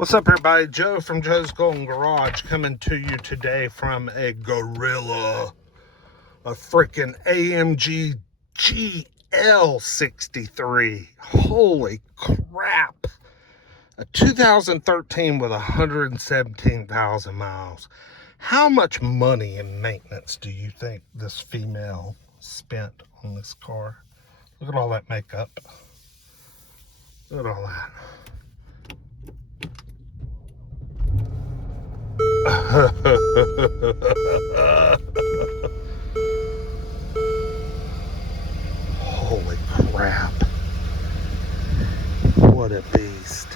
What's up, everybody? Joe from Joe's Golden Garage coming to you today from a Gorilla, a freaking AMG GL63. Holy crap! A 2013 with 117,000 miles. How much money in maintenance do you think this female spent on this car? Look at all that makeup. Look at all that. Holy crap. What a beast.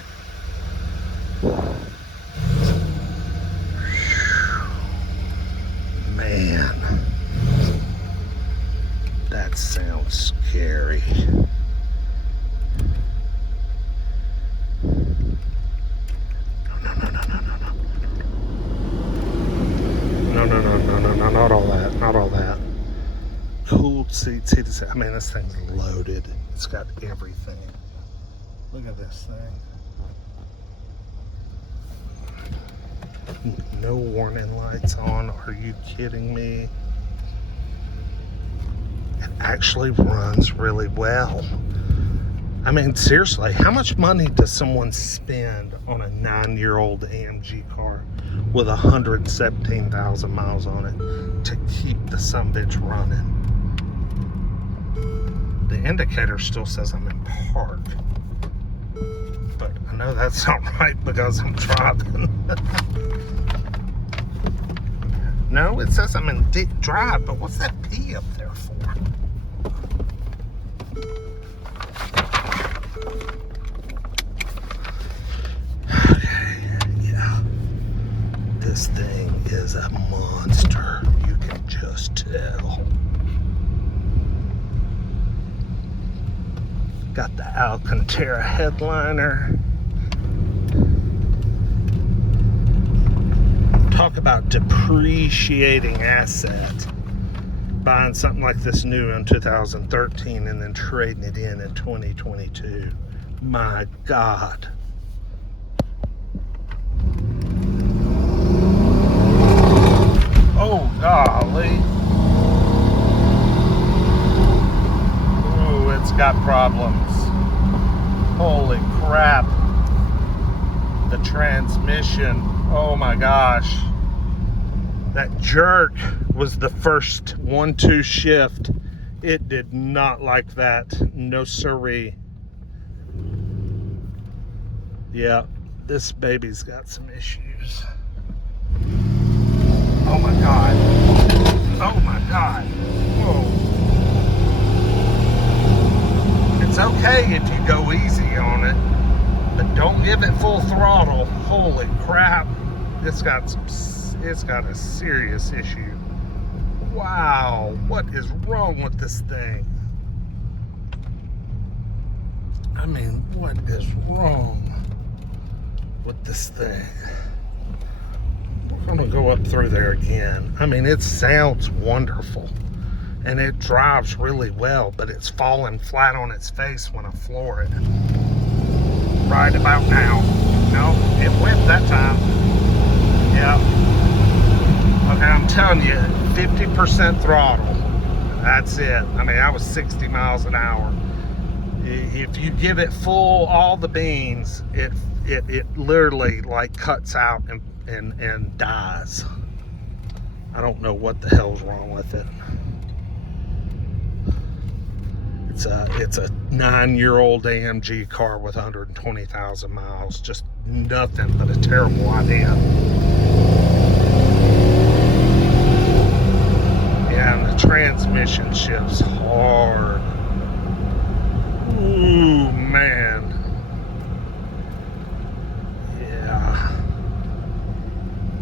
Man, that sounds scary. No, not all that, not all that. Cooled seats, I mean, this thing's loaded. It's got everything. Look at this thing. No warning lights on. Are you kidding me? It actually runs really well. I mean, seriously, how much money does someone spend on a 9-year-old AMG car with 117,000 miles on it to keep the sumbitch running? The indicator still says I'm in park, but I know that's not right because I'm driving. No, it says I'm in deep drive, but what's that P up there for? This thing is a monster, you can just tell. Got the Alcantara headliner. Talk about depreciating asset. Buying something like this new in 2013 and then trading it in 2022. My God. Oh, golly. Ooh, it's got problems. Holy crap. The transmission. Oh my gosh. That jerk was the first 1-2 shift. It did not like that. No siree. Yeah, this baby's got some issues. Oh my God. Oh my God. Whoa. It's okay if you go easy on it, but don't give it full throttle. Holy crap. It's got a serious issue. Wow. What is wrong with this thing? I mean, what is wrong with this thing? I'm gonna go up through there again. I mean, it sounds wonderful and it drives really well, but it's falling flat on its face when I floor it. Right about now. No, it whipped that time. Yeah. Okay, I'm telling you, 50% throttle. That's it. I mean, I was 60 miles an hour. If you give it full all the beans, it literally like cuts out and dies. I don't know what the hell's wrong with it. It's a 9-year-old AMG car with 120,000 miles. Just nothing but a terrible idea. Yeah, and the transmission shifts hard. Ooh, man.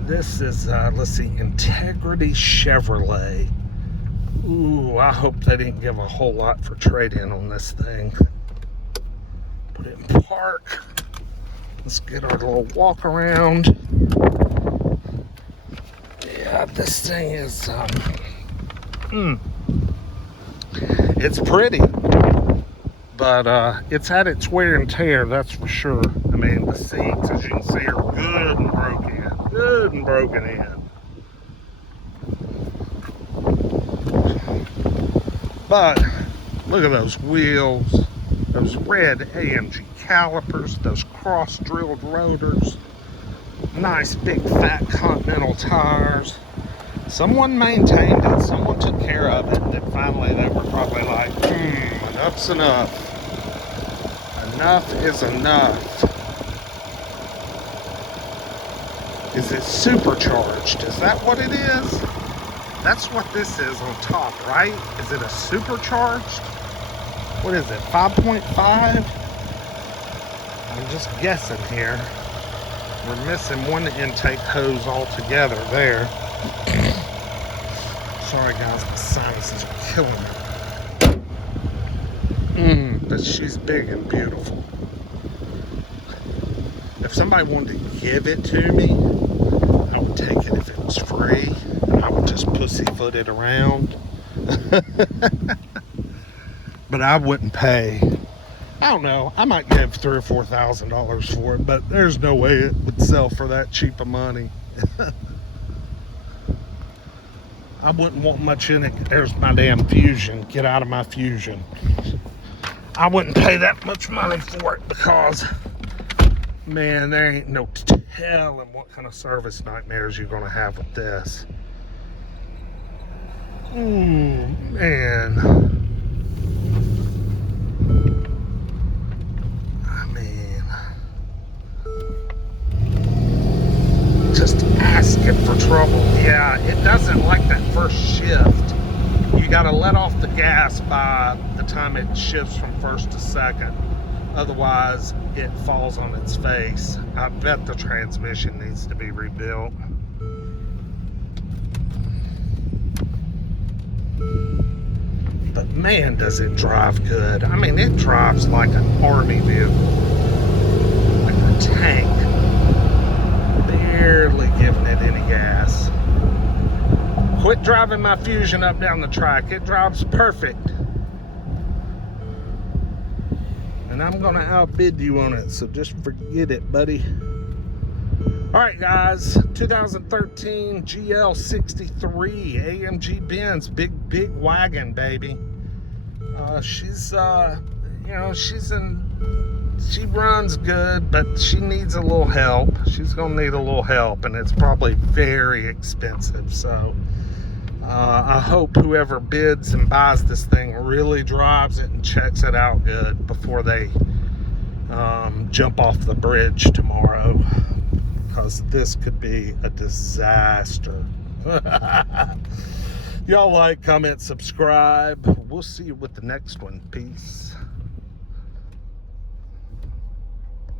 This is, let's see, Integrity Chevrolet. Ooh, I hope they didn't give a whole lot for trade-in on this thing. Put it in park. Let's get our little walk around. Yeah, this thing is, it's pretty, but it's had its wear and tear, that's for sure. I mean, mean, the seats, as you can see, are good and broken in. Good and broken in. But look at those wheels, those red AMG calipers, those cross-drilled rotors, nice big fat Continental tires. Someone maintained it, someone took care of it, that finally they were probably like, enough's enough. Enough is enough. Is it supercharged? Is that what it is? That's what this is on top, right? Is it a supercharged? What is it, 5.5? I'm just guessing here. We're missing one intake hose altogether there. Sorry guys, my sinuses are killing me. But she's big and beautiful. If somebody wanted to give it to me, I would take it if it was free. I would just pussyfoot it around. But I wouldn't pay. I don't know. I might give $3,000 or $4,000 for it, but there's no way it would sell for that cheap of money. I wouldn't want much in it. There's my damn Fusion. Get out of my Fusion. I wouldn't pay that much money for it because, man, there ain't no telling what kind of service nightmares you're going to have with this. Man. I mean, just asking for trouble. Yeah, it doesn't like that first shift. You got to let off the gas by the time it shifts from first to second. Otherwise, it falls on its face. I bet the transmission needs to be rebuilt. But man, does it drive good. I mean, it drives like an army vehicle. Like a tank. Barely giving it any gas. Quit driving my Fusion up down the track. It drives perfect. And I'm going to outbid you on it, so just forget it, buddy. Alright guys, 2013 GL63 AMG Benz, big wagon, baby. She's she runs good, but she needs a little help. She's gonna need a little help, and it's probably very expensive. So I hope whoever bids and buys this thing really drives it and checks it out good before they jump off the bridge tomorrow, because this could be a disaster. Y'all like, comment, subscribe. We'll see you with the next one. Peace.